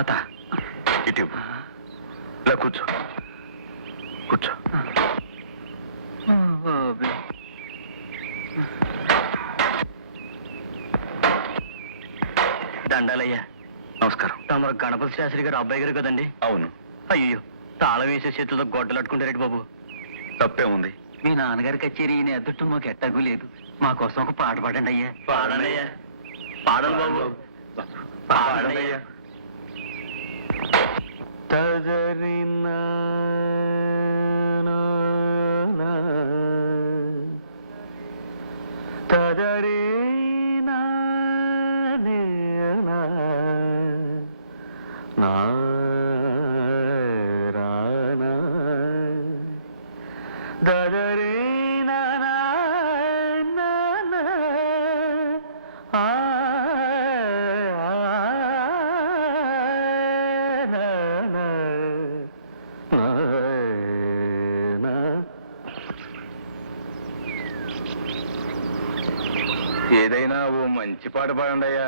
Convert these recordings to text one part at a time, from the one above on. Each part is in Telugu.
తాత ఇటు ఇలా కూర్చో కూర్చో. దండాలయ్యా. నమస్కారం. తమ గణపతి శాస్త్రి గారు అబ్బాయి గారు కదండి? అవును. అయ్యో, తాళం వేసే చేతులతో గొడ్డలట్టుకుంటారేంటి బాబు? తప్పే ఉంది. మీ నాన్నగారి కచేరీ ఈయన ఎదుట మాకు ఎట్టాగూ లేదు. మా కోసం ఒక పాట పాడండి అయ్యా. పాడండి అయ్యా. పాడండి బాబు. పాడండి అయ్యా. తదరినా తదరీనా నారానా దదరీనా ఏదైనా ఓ మంచి పాట పాడండి అయ్యా.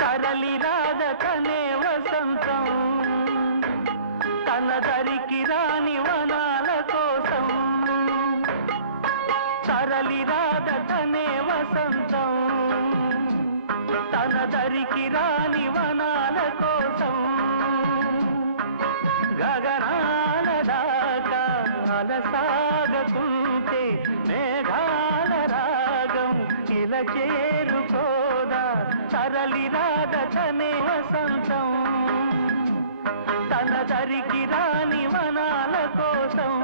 తరలి రాదతనే వసంతం, తన దరికి రాని వనాల కోసం. తరలి రాదతనే వసంతం, తన దరికి రాని వనాల కోసం. గగనాల దాకా అలసాగకుంటే మేఘాల రాగం ఇలా చేరుకోదా. తరలి రాదతనే వసంతం, తన దరికి రాని వనాల కోసం.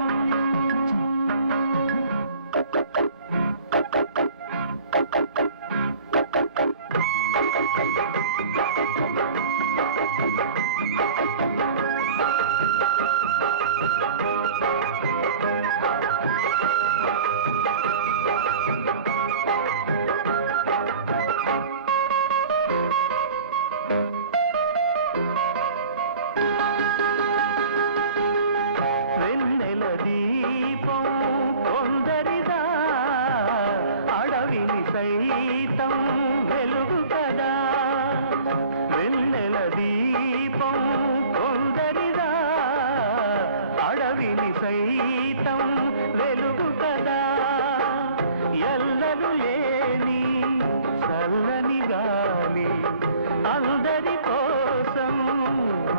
అందరి కోసం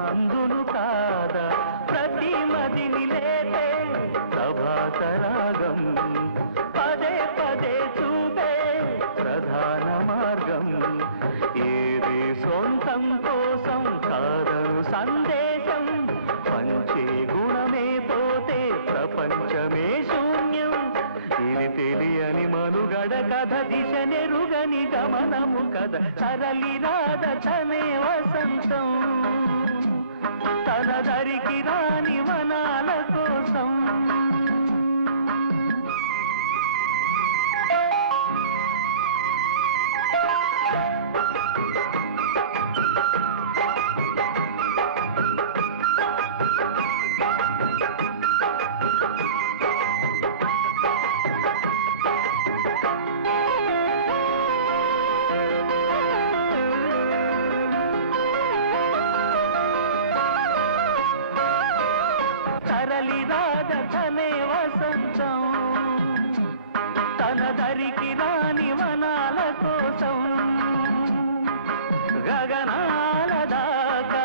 అందును కాదా ప్రతి మదిని లేదే ప్రభాతరాగం. పదే పదే చూపే ప్రధాన మార్గం. ఏదే సొంతం కోసం కాదను సందేశం. పంచే గుణమే పోతే ప్రపంచమే శూన్యం. ఇది తెలియని మనుగడ కథ, దిశ నెరుగని గమనము కథ. తరలి రాదతనే వసంతం, తన దరికి రాని వనాల కోసం. తరలి రాదతనే వసంతం, తన దరికి రాని వనాల కోసం. గగనాల దాకా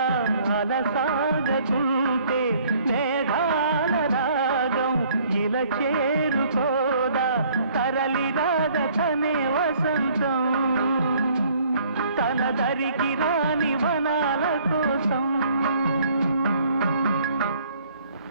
అలసాగకుంటే మేఘాల రాగం ఇలా చేరుకోదా. తరలి రా